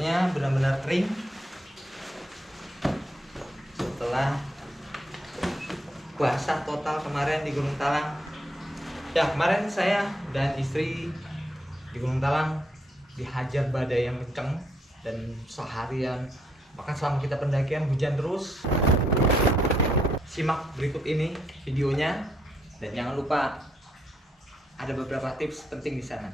akhirnya benar-benar kering setelah basah total kemarin di Gunung Talang. Ya, kemarin saya dan istri di Gunung Talang dihajar badai yang kenceng dan seharian, bahkan selama kita pendakian hujan terus. Simak berikut ini videonya dan jangan lupa ada beberapa tips penting di sana.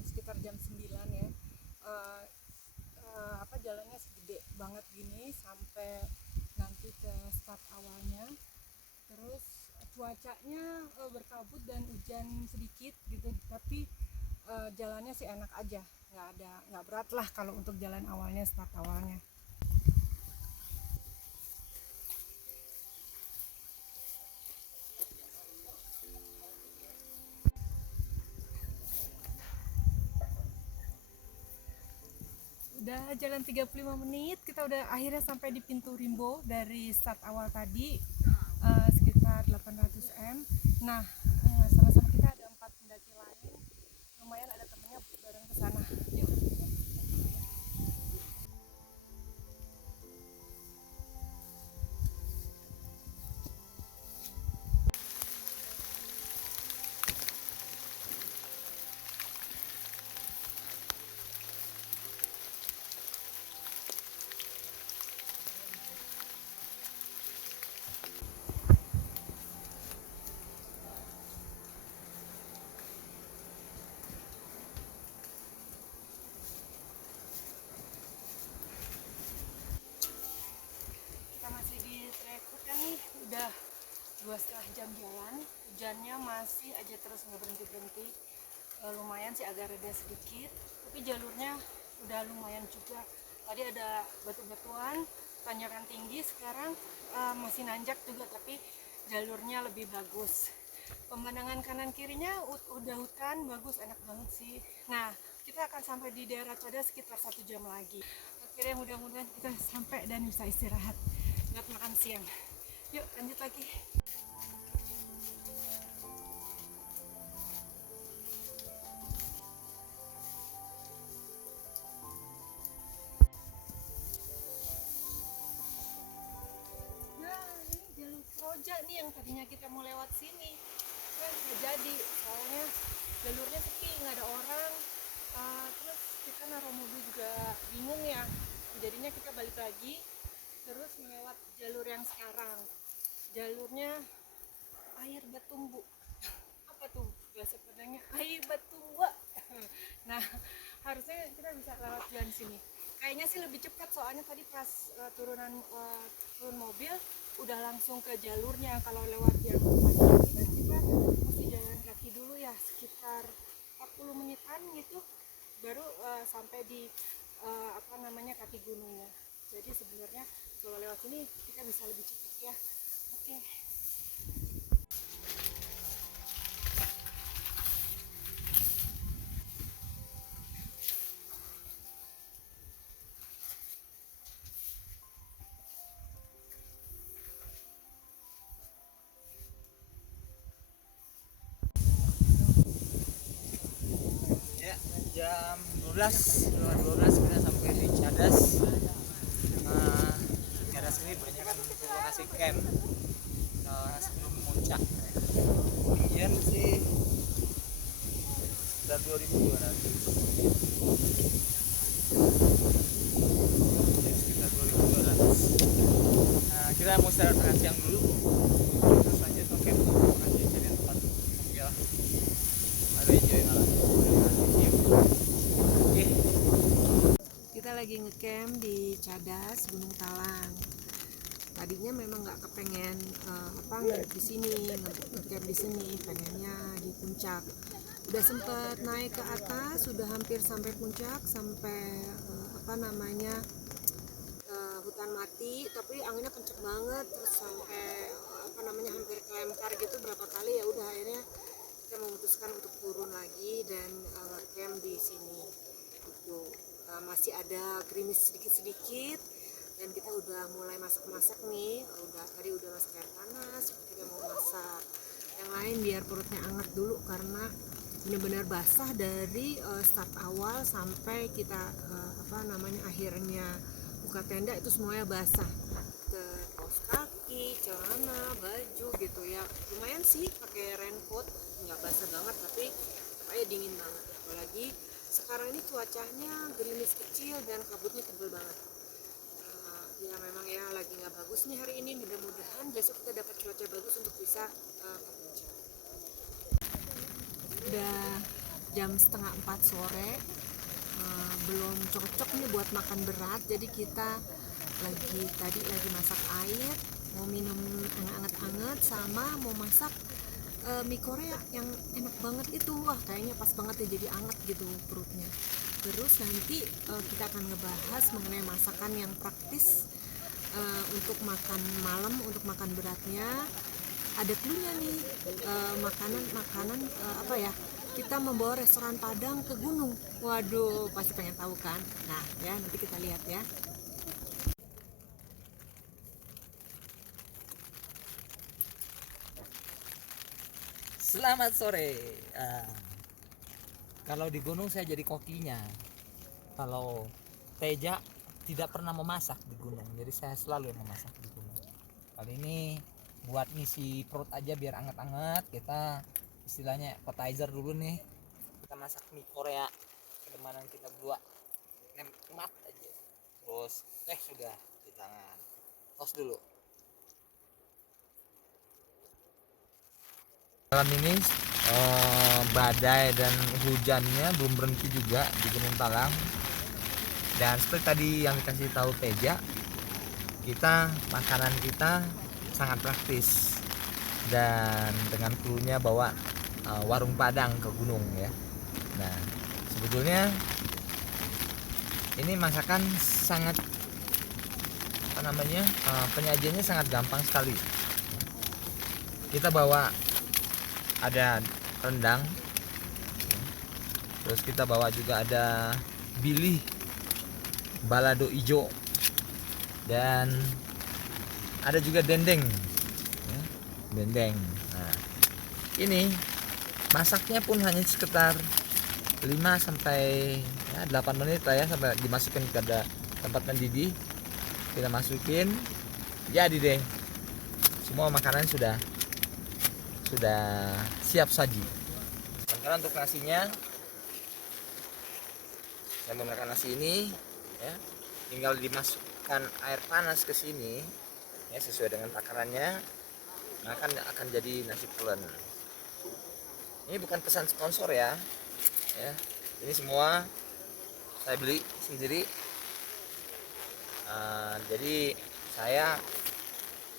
Sekitar jam 9 ya. Jalannya segede banget gini sampai nanti ke start awalnya. Terus cuacanya berkabut dan hujan sedikit gitu, tapi jalannya sih enak aja, nggak berat lah kalau untuk jalan awalnya, start awalnya. Udah jalan 35 menit, kita udah akhirnya sampai di pintu Rimbo dari start awal tadi, sekitar 800 m. Nah, sama-sama kita ada 4 pendaki lain, lumayan ada temennya bareng ke sana. Yuk. Udah 2,5 jam jalan, hujannya masih aja terus nggak berhenti-berhenti. Lumayan sih agak reda sedikit, tapi jalurnya udah lumayan juga. Tadi ada batu-batuan, tanjakan tinggi, sekarang masih nanjak juga, tapi jalurnya lebih bagus. Pemandangan kanan kirinya udah hutan, bagus, enak banget sih. Nah, kita akan sampai di daerah Cadas sekitar 1 jam lagi. Akhirnya mudah-mudahan kita sampai dan bisa istirahat buat makan siang. Yuk lanjut lagi. Nah, ini jalur Proja nih yang tadinya kita mau lewat sini, kan nggak jadi, soalnya jalurnya sepi, nggak ada orang. Terus kita naruh mobil juga bingung ya, jadinya kita balik lagi terus melewat jalur yang sekarang. Jalurnya air batumbu. Apa tuh bahasa Padangnya? Air batumbu. Nah, harusnya kita bisa lewat jalan sini. Kayaknya sih lebih cepat, soalnya tadi pas turun mobil udah langsung ke jalurnya. Kalau lewat yang pagi ini kan kita mesti jalan kaki dulu ya, sekitar 40 menitan gitu baru sampai di kaki gunungnya. Jadi sebenarnya kalau lewat sini kita bisa lebih cepat ya. Oke. Ya, jam 12 kita sampai di Cadas. Cadas ini banyak kan di Cadas, Gunung Talang. Tadinya memang nggak kepengen nginep di sini, ngecamp di sini, pengennya di puncak. Udah sempet naik ke atas, sudah hampir sampai puncak, sampai hutan mati, tapi anginnya kenceng banget, terus sampai hampir kelempar gitu berapa kali. Ya udah, akhirnya kita memutuskan untuk turun lagi dan camp di sini. Itu masih ada gerimis sedikit-sedikit dan kita udah mulai masak-masak nih. Tadi udah masak air panas, kita mau masak yang lain biar perutnya hangat dulu, karena benar-benar basah dari start awal sampai kita akhirnya buka tenda, itu semuanya basah, ke kaos kaki, celana, baju gitu ya. Lumayan sih pakai raincoat, nggak basah banget tapi kayak dingin banget. Apalagi sekarang ini cuacanya gerimis kecil dan kabutnya tebel banget. Ya memang ya lagi nggak bagus nih hari ini. Mudah-mudahan besok kita dapat cuaca bagus untuk bisa ke puncak. Udah jam 3:30 sore, belum cocok nih buat makan berat, jadi kita tadi lagi masak air, mau minum anget-anget, sama mau masak mie Korea yang enak banget itu. Wah, kayaknya pas banget ya, jadi anget gitu perutnya. Terus nanti kita akan ngebahas mengenai masakan yang praktis untuk makan malam, untuk makan beratnya. Ada cluenya nih, makanan kita membawa restoran Padang ke gunung. Waduh, pasti pengen tahu kan? Nah ya, nanti kita lihat ya. Selamat sore. Kalau di gunung saya jadi kokinya. Kalau Teja tidak pernah memasak di gunung, jadi saya selalu yang memasak di gunung. Kali ini buat ngisi perut aja biar anget-anget, kita istilahnya appetizer dulu nih. Kita masak mie Korea, kedemanan kita berdua, nikmat aja. Terus sudah di tangan, tos dulu. Malam ini badai dan hujannya belum berhenti juga di Gunung Talang. Dan seperti tadi yang dikasih tahu Teja, makanan kita sangat praktis, dan dengan krunya bawa warung Padang ke gunung ya. Nah, sebetulnya ini masakan sangat penyajiannya sangat gampang sekali. Kita bawa ada rendang, terus kita bawa juga ada bilih balado ijo, dan ada juga dendeng. Nah, ini masaknya pun hanya sekitar 5 sampai 8 menit lah ya, sampai dimasukin ke tempat mendidih. Kita masukin, jadi deh semua makanan sudah siap saji. Sementara untuk nasinya, saya menggunakan nasi ini ya, tinggal dimasukkan air panas ke sini ya, sesuai dengan takarannya, maka akan jadi nasi pulen. Ini bukan pesan sponsor ya, ini semua saya beli sendiri. Jadi saya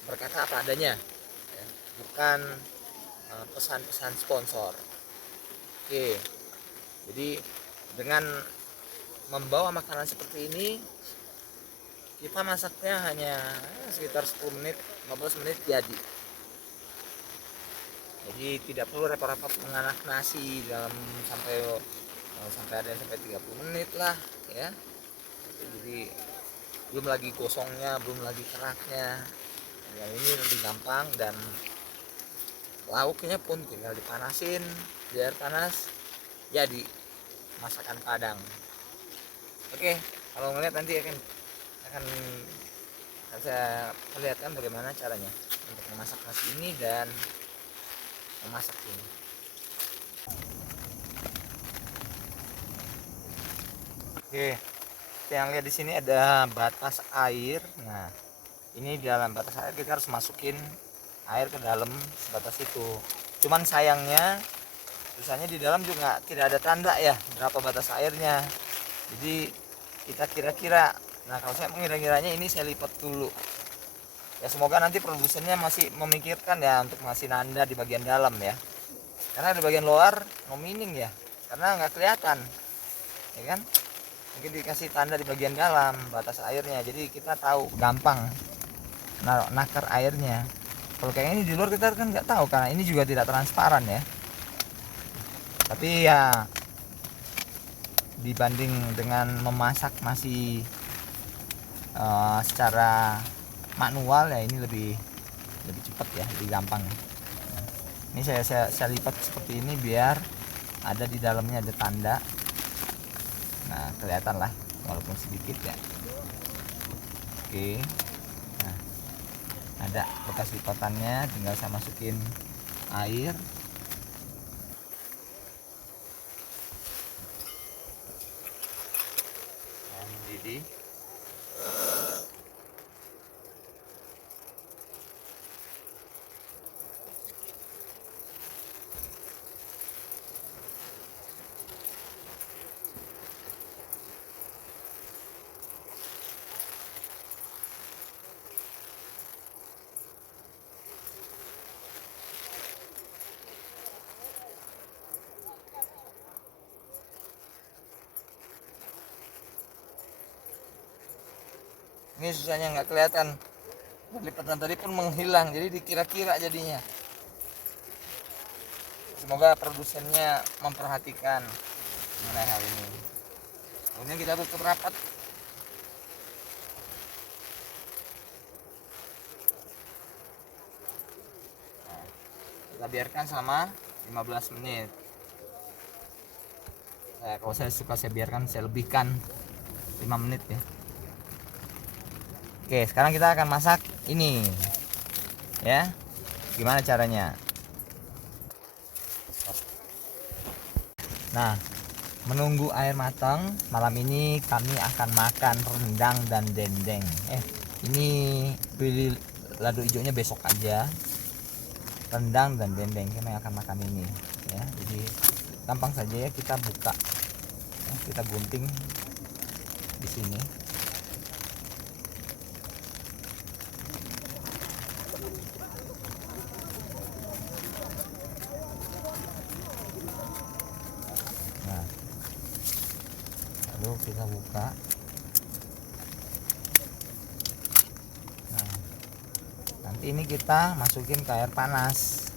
berkata apa adanya ya, bukan pesan-pesan sponsor. Oke, jadi dengan membawa makanan seperti ini, kita masaknya hanya sekitar 10 menit, 15 menit jadi tidak perlu repot-repot menganak nasi dalam sampai ada yang sampai 30 menit lah ya. Jadi belum lagi gosongnya, belum lagi keraknya. Yang ini lebih gampang, dan lauknya pun tinggal dipanasin di air panas, jadi masakan Padang. Oke, kalau ngeliat nanti akan saya perlihatkan bagaimana caranya untuk memasak nasi ini dan memasak ini. Oke, yang lihat di sini ada batas air. Nah, ini di dalam batas air kita harus masukin air ke dalam sebatas itu. Cuman sayangnya tulisannya di dalam juga tidak ada tanda ya berapa batas airnya. Jadi kita kira-kira Nah kalau saya mengira-ngiranya ini saya lipat dulu ya, semoga nanti produsennya masih memikirkan ya untuk masih nanda di bagian dalam ya, karena di bagian luar no meaning ya, karena nggak kelihatan ya kan. Mungkin dikasih tanda di bagian dalam batas airnya, jadi kita tahu gampang nakar airnya. Kalau kayak ini di luar kita kan nggak tahu, karena ini juga tidak transparan ya. Tapi ya dibanding dengan memasak masih secara manual ya, ini lebih cepat ya, lebih gampang. Ini saya lipat seperti ini biar ada di dalamnya ada tanda. Nah kelihatan lah walaupun sedikit ya. Oke, nah ada bekas lipatannya, tinggal saya masukin air. Nah, mendidih. Ini susahnya nggak kelihatan, lipatan tadi pun menghilang, jadi dikira-kira jadinya. Semoga produsennya memperhatikan mengenai hal ini. Kemudian kita tutup rapat. Nah, kita biarkan selama 15 menit. Nah, kalau saya suka saya biarkan, saya lebihkan 5 menit ya. Oke, sekarang kita akan masak ini ya. Gimana caranya? Nah, menunggu air matang, malam ini kami akan makan rendang dan dendeng. Ini pilih lado hijaunya besok aja. Rendang dan dendeng kami akan makan ini ya. Jadi gampang saja ya, kita buka ya, kita gunting di sini. Nah, lalu kita buka. Nah, nanti ini kita masukin ke air panas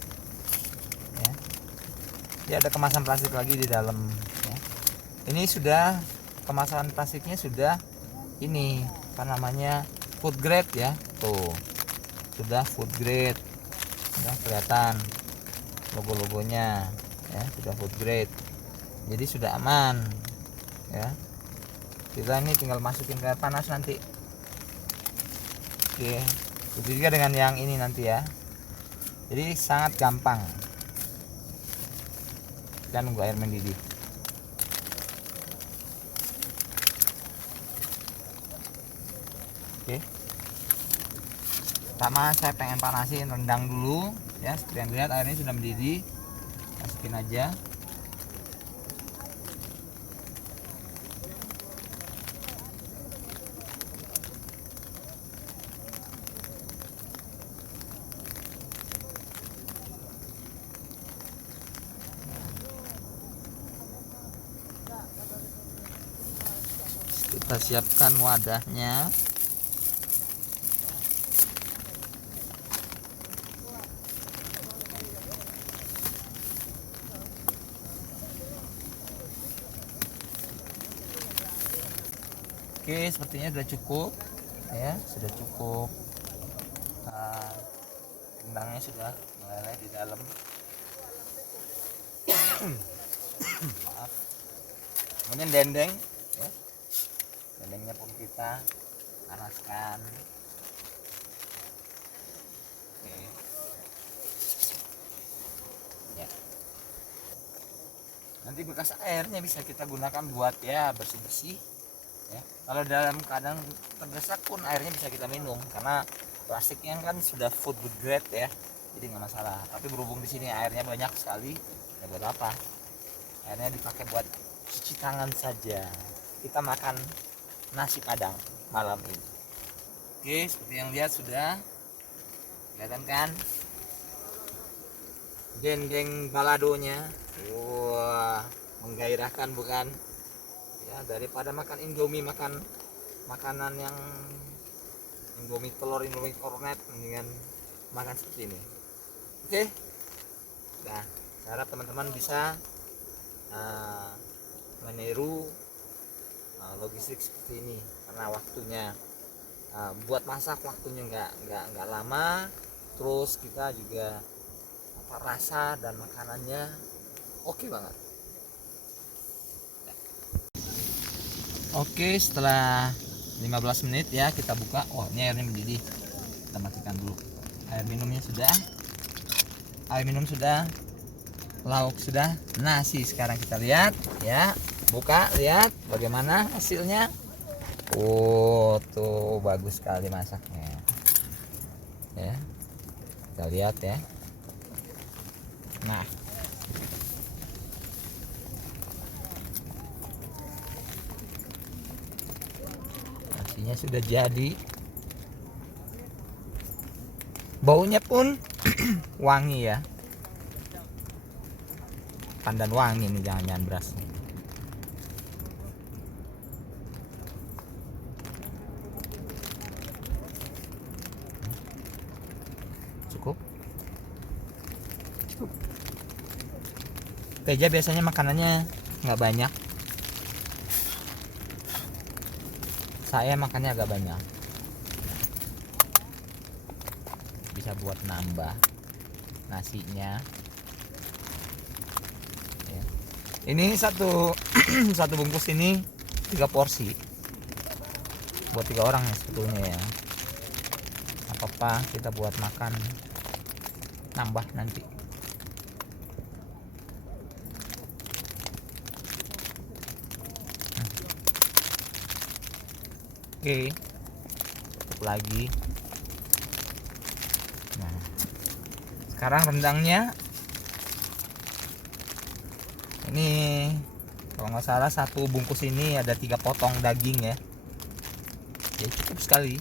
ya. Dia ada kemasan plastik lagi di dalam ya. Ini sudah kemasan plastiknya sudah ini apa namanya, food grade ya. Tuh sudah food grade, sudah kelihatan logo-logonya ya, sudah food grade, jadi sudah aman ya. Kita ini tinggal masukin ke air panas nanti. Oke, begitu juga dengan yang ini nanti ya, jadi sangat gampang. Kita nunggu air mendidih. Oke, pertama saya pengen panasin rendang dulu ya. Seperti yang lihat airnya sudah mendidih, masukin aja. Kita siapkan wadahnya. Oke, sepertinya sudah cukup ya, sudah cukup. Rendangnya sudah meleleh di dalam. Maaf. Kemudian dendeng ya. Dendengnya pun kita panaskan. Oke. Ya. Nanti bekas airnya bisa kita gunakan buat ya bersih-bersih ya. Kalau dalam keadaan terdesak pun airnya bisa kita minum, karena plastiknya kan sudah food grade ya, jadi nggak masalah. Tapi berhubung di sini airnya banyak sekali, ya buat apa? Airnya dipakai buat cuci tangan saja. Kita makan nasi padang malam ini. Oke, seperti yang lihat sudah kelihatan kan dendeng baladonya. Wah, menggairahkan bukan? Ya, daripada makan Indomie, makan makanan yang Indomie telur, Indomie kornet, mendingan makan seperti ini. Oke. Nah, harap teman-teman bisa meniru logistik seperti ini, karena waktunya buat masak waktunya nggak lama, terus kita juga rasa dan makanannya oke banget. Oke, setelah 15 menit ya kita buka. Oh, ini airnya mendidih, kita matikan dulu. Air minumnya sudah, lauk sudah, nasi sekarang kita lihat ya. Buka, lihat bagaimana hasilnya. Oh, tuh bagus sekali masaknya ya, kita lihat ya. Nah, nasinya sudah jadi, baunya pun wangi ya, pandan wangi nih, jangan berasnya. Cukup. Teja biasanya makanannya nggak banyak, saya makannya agak banyak, bisa buat nambah nasinya ya. Ini satu satu bungkus ini 3 porsi buat 3 orang ya sebetulnya ya. Apa-apa kita buat makan nambah nanti. Oke, tutup lagi. Nah, sekarang rendangnya ini kalau nggak salah satu bungkus ini ada 3 potong daging ya. Ya cukup sekali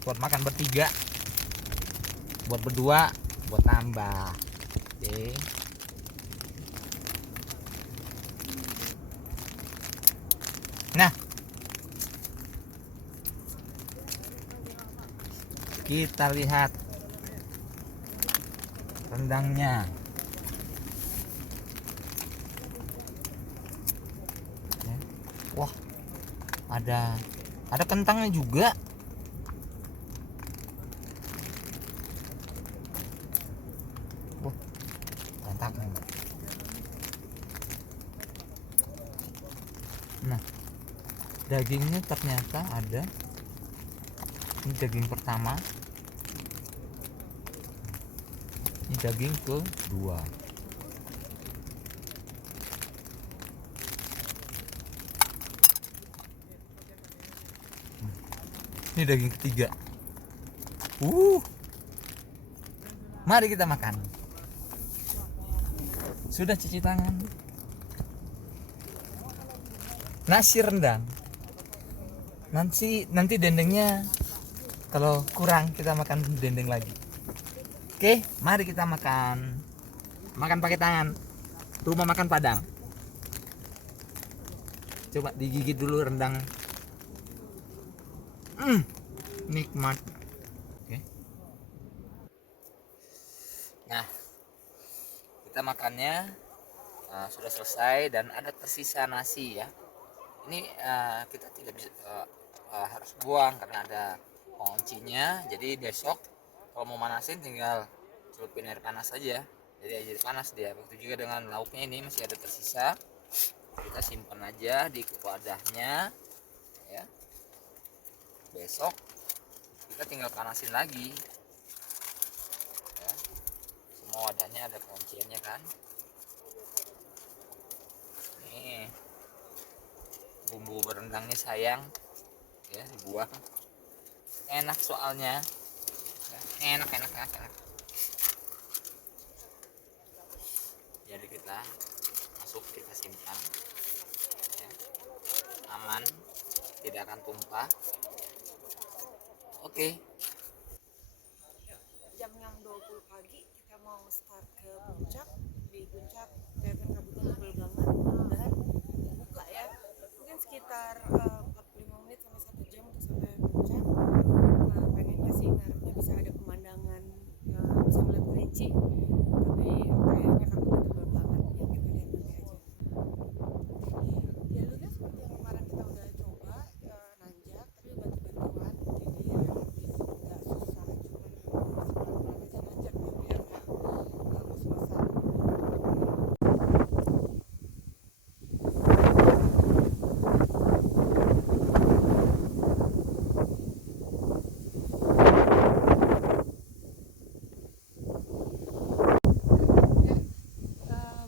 buat makan bertiga, buat berdua, buat nambah. Oke. Nah, kita lihat rendangnya. Wah, ada kentangnya juga. Wah, mantap. Nah, dagingnya ternyata ada. Ini daging pertama, ini daging kedua. Ini daging ketiga. Mari kita makan. Sudah cuci tangan. Nasi rendang. Nanti dendengnya kalau kurang kita makan dendeng lagi. Oke, mari kita makan. Makan pakai tangan. Rumah makan Padang. Coba digigit dulu rendang. Nikmat. Oke. Nah, kita makannya sudah selesai dan ada tersisa nasi ya. Ini kita tidak bisa harus buang karena ada kuncinya. Jadi besok kalau mau manasin tinggal celupin air panas saja. Jadi air panas dia. Begitu juga dengan lauknya, ini masih ada tersisa. Kita simpan aja di wadahnya ya. Besok kita tinggal panasin lagi ya. Semua wadahnya ada kunciannya kan. Nih, bumbu berendangnya sayang ya, dibuang. Enak soalnya ya. Enak. Jadi kita masuk, kita simpan ya. Aman, tidak akan tumpah. Oke. Jam yang 20 pagi kita mau start ke puncak. Di puncak kelihatan kabutnya tebal banget, mudah-mudahan buka ya, mungkin sekitar 45 menit sampai 1 jam untuk sampai puncak. Pengennya sih ngarepnya bisa ada pemandangan, bisa melihat kerinci, tapi kayaknya kabutnya tebal banget ya, kita lihat nanti aja. Jalurnya seperti yang kemarin kita udah coba, nanjak tapi batu-batuan, jadi ya nggak susah, cuman pelan-pelan aja nanjak ya biar nggak ngos-ngosan.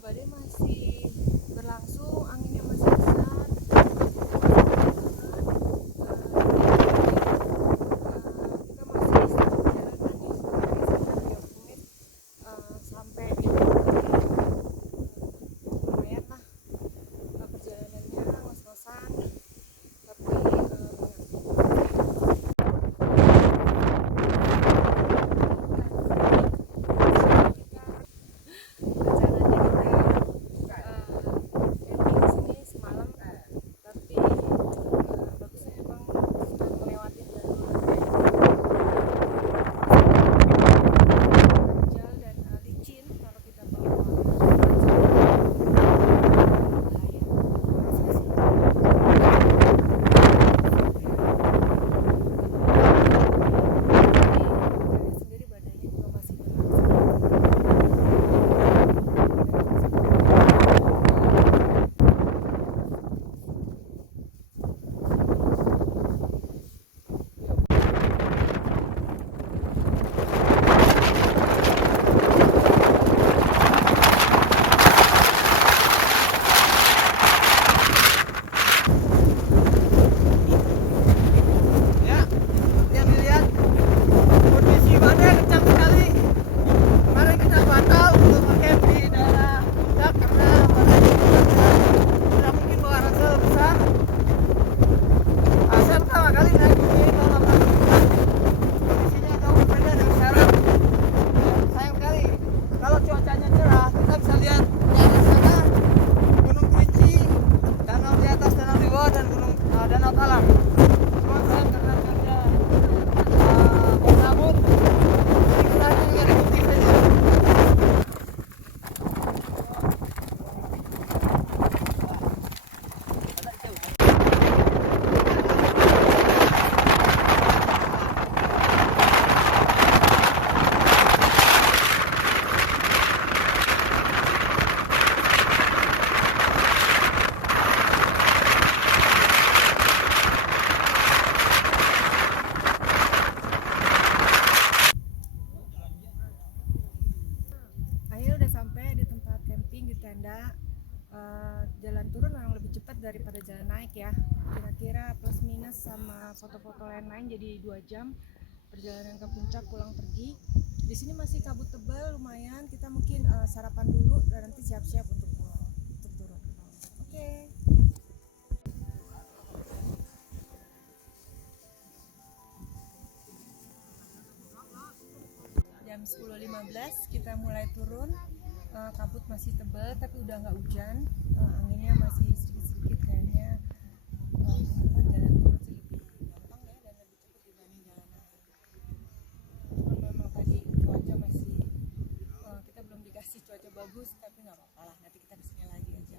Badai masih berlangsung, anginnya masih besar, kita masih jalan tadi sekitar 30 menit sampai lumayan lah, perjalanannya ngos-ngosan tapi rencananya kita camping di sini semalam, tapi bagusnya emang sudah melewati jalur terjal dan licin. Kalau kita bawa bahaya. Kalian sendiri badannya juga masih berlangsung. Ya, seperti yang dilihat, kondisi badai kencang sekali. Kemarin kita batal untuk ngecamp di daerah puncak karena badai tidak mungkin bawa ransel besar. Saya pertama kali naik bukit tahun 18. Kondisinya jauh berbeda dengan sekarang. Sayang sekali, kalau cuacanya cerah kita bisa lihat di atas sana Gunung Kerinci, danau di atas, danau di bawah, dan Danau Talang. Cuma sayang karena cuaca berkabut, jadi kita hanya lihat di bukit saja. Akhirnya udah sampai di tempat camping di tenda. Jalan turun memang lebih cepat daripada jalan naik ya, kira-kira plus minus sama foto-foto lain-lain jadi 2 jam perjalanan ke puncak pulang pergi. Di sini masih kabut tebal lumayan, kita mungkin sarapan dulu dan nanti siap-siap untuk turun. Oke. Jam 10.15 kita mulai turun. Kabut masih tebal tapi udah nggak hujan, anginnya masih sedikit-sedikit, kayaknya jalan turun sih lebih gampang ya dan lebih cepat dibanding jalan naik. Cuman memang tadi cuaca masih kita belum dikasih cuaca bagus, tapi nggak apa-apa lah, nanti kita kesini lagi aja.